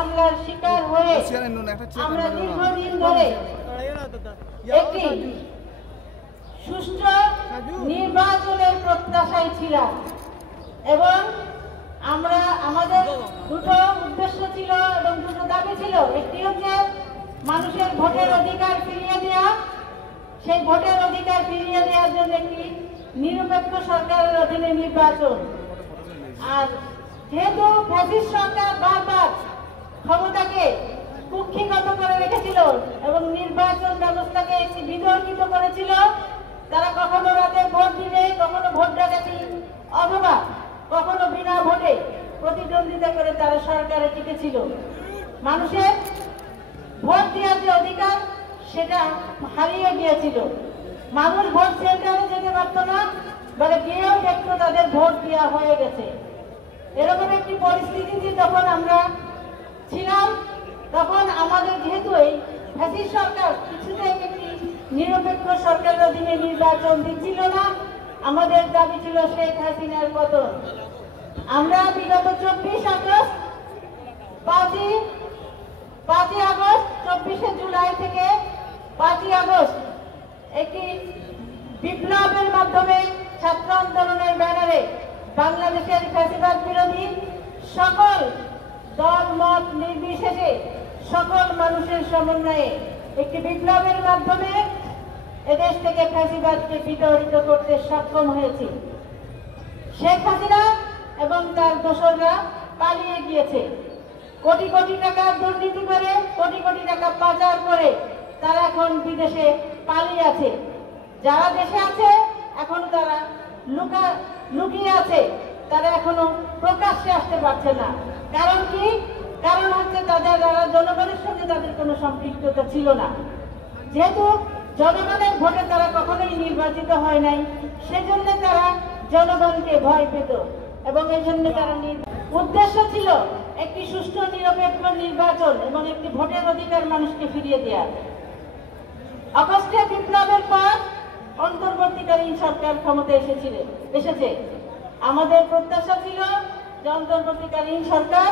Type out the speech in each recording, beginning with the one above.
হামলার শিকার হয়ে আমরা দীর্ঘদিন ধরে একটি সুষ্ঠু নির্বাচনের প্রত্যাশায় ছিলাম এবং আমাদের দুটো উদ্দেশ্য ছিল এবং দুটো দাবি ছিল। একটি হচ্ছে মানুষের ভোটের অধিকার ফিরিয়ে দেওয়া, সেই ভোটের অধিকার ফিরিয়ে দেওয়ার জন্য একটি নিরপেক্ষ সরকারের অধীনে নির্বাচন। আর যেহেতু ফ্যাসিস্ট সরকার বারবার ক্ষমতাকে কুক্ষিগত করে রেখেছিল এবং নির্বাচন ব্যবস্থাকে একটি বিতর্কিত করেছিল, তারা কখনো রাতে ভোট দিলে, কখনো ভোট ডাকাতি অথবা কখনো বিনা ভোটে প্রতিদ্বন্দ্বিতা করে তারা সরকারে টিকেছিল। মানুষের ভোট দেওয়ার যে অধিকার সেটা হারিয়ে গিয়েছিল। মানুষ ভোট সেন্টারে যেতে পারত না, মানে গিয়েও দেখতো তাদের ভোট দেওয়া হয়ে গেছে। এরকম একটি পরিস্থিতিতে যখন আমরা ছিলাম, তখন আমাদের যেহেতু এই ফ্যাসিস্ট সরকার কিছুতেই একটি নিরপেক্ষ সরকারের অধীনে নির্বাচন দিচ্ছিল না, আমাদের দাবি ছিল শেখ হাসিনার পতন। আমরা বিগত 24 আগস্ট, 5ই আগস্ট, 24শে জুলাই থেকে 5ই আগস্ট একটি বিপ্লবের মাধ্যমে ছাত্র আন্দোলনের ব্যানারে বাংলাদেশের ফ্যাসিবাদ বিরোধী সকল দল মত নির্বিশেষে সকল মানুষের সমন্বয়ে একটি বিপ্লবের মাধ্যমে এদেশ থেকে ফ্যাসিবাদকে বিতাড়িত করতে সক্ষম হয়েছি। শেখ হাসিনা এবং তার দোসররা পালিয়ে গিয়েছে। কোটি কোটি টাকা দুর্নীতি করে, কোটি কোটি টাকা পাচার করে তারা এখন বিদেশে পালিয়ে আছে। যারা দেশে আছে এখন তারা লুকিয়ে আছে, তারা এখনো প্রকাশ্যে আসতে পারছে না। কারণ কি? কারণ হচ্ছে তারা জনগণের সঙ্গে তাদের কোনো সম্পৃক্ততা ছিল না। যেহেতু জনগণের ভোটে তারা কখনোই নির্বাচিত হয় নাই, সেজন্য তারা জনগণকে ভয় পেত এবং এই জন্য তারা উদ্দেশ্য ছিল একটি সুষ্ঠু নিরপেক্ষ নির্বাচন এবং একটি ভোটের অধিকার মানুষকে ফিরিয়ে দেওয়া। আগস্টের বিপ্লবের পর অন্তর্বর্তীকালীন সরকার ক্ষমতায় এসেছে। আমাদের প্রত্যাশা ছিল যে অন্তর্বর্তীকালীন সরকার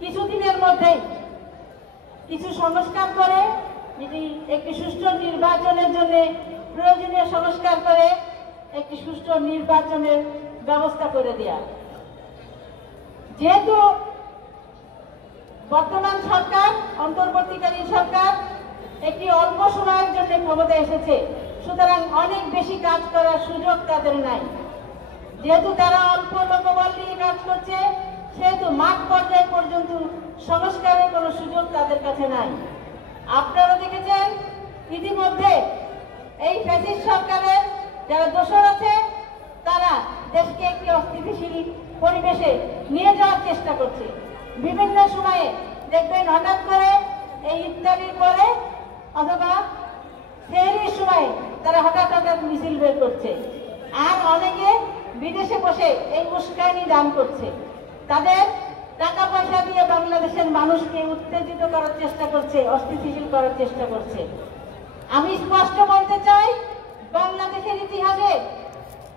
কিছুদিনের মধ্যেই কিছু সংস্কার করে, যদি একটি সুষ্ঠু নির্বাচনের জন্য প্রয়োজনীয় সংস্কার করে একটি সুষ্ঠু নির্বাচনের ব্যবস্থা করে দেয়া। যেহেতু বর্তমান সরকার, অন্তর্বর্তীকালীন সরকার একটি অল্প সময়ের জন্য ক্ষমতায় এসেছে, সুতরাং অনেক বেশি কাজ করার সুযোগ তাদের নাই। যেহেতু তারা অল্প লোকবল নিয়ে কাজ করছে, সেহেতু মাঠ পর্যায় পর্যন্ত সংস্কারের কোনো সুযোগ তাদের কাছে নাই। আপনারা দেখেছেন ইতিমধ্যে এই ফ্যাসিস্ট সরকারের যারা দোসর আছে, তারা দেশকে একটি অস্থিতিশীল পরিবেশে নিয়ে যাওয়ার চেষ্টা করছে। বিভিন্ন সময়ে দেখবেন হঠাৎ করে এই ইফতারির পরে অথবা সেহরির সময় তারা হঠাৎ মিছিল বের করছে, আর অনেকে বিদেশে বসে এই উস্কানি দান করছে। তাদের টাকা পয়সা দিয়ে বাংলাদেশের মানুষকে উত্তেজিত করার চেষ্টা করছে, অস্থিতিশীল করার চেষ্টা করছে। আমি স্পষ্ট বলতে চাই, বাংলাদেশের ইতিহাসে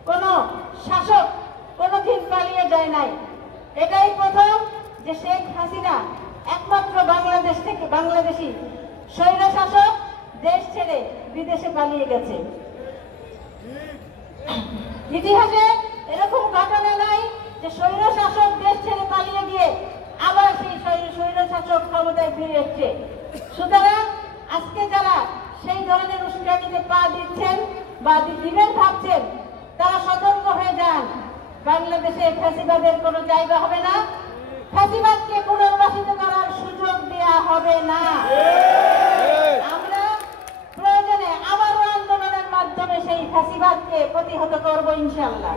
কোনো শাসক কোনোদিন পালিয়ে যায় নাই। এটাই প্রথম যে শেখ হাসিনা একমাত্র বাংলাদেশি স্বৈর শাসক দেশ ছেড়ে বিদেশে পালিয়ে গেছে। ইতিহাসে এরকম ঘটনা নাই যে স্বৈর শাসক দেশ ছেড়ে পালিয়ে গিয়ে আবার সেই স্বৈর শাসক ক্ষমতায় ফিরে এসছে। সুতরাং আজকে যারা সেই ধরনের উস্কানিতে পা দিচ্ছেন বা দিবেন ভাবছেন, তারা সতর্ক হয়ে যান। বাংলাদেশে ফ্যাসিবাদের কোনো জায়গা হবে না, ফ্যাসিবাদকে পুনর্বাসিত করার সুযোগ দেওয়া হবে না। আমরা প্রয়োজনে আবারও আন্দোলনের মাধ্যমে সেই ফ্যাসিবাদকে প্রতিহত করব ইনশাআল্লাহ।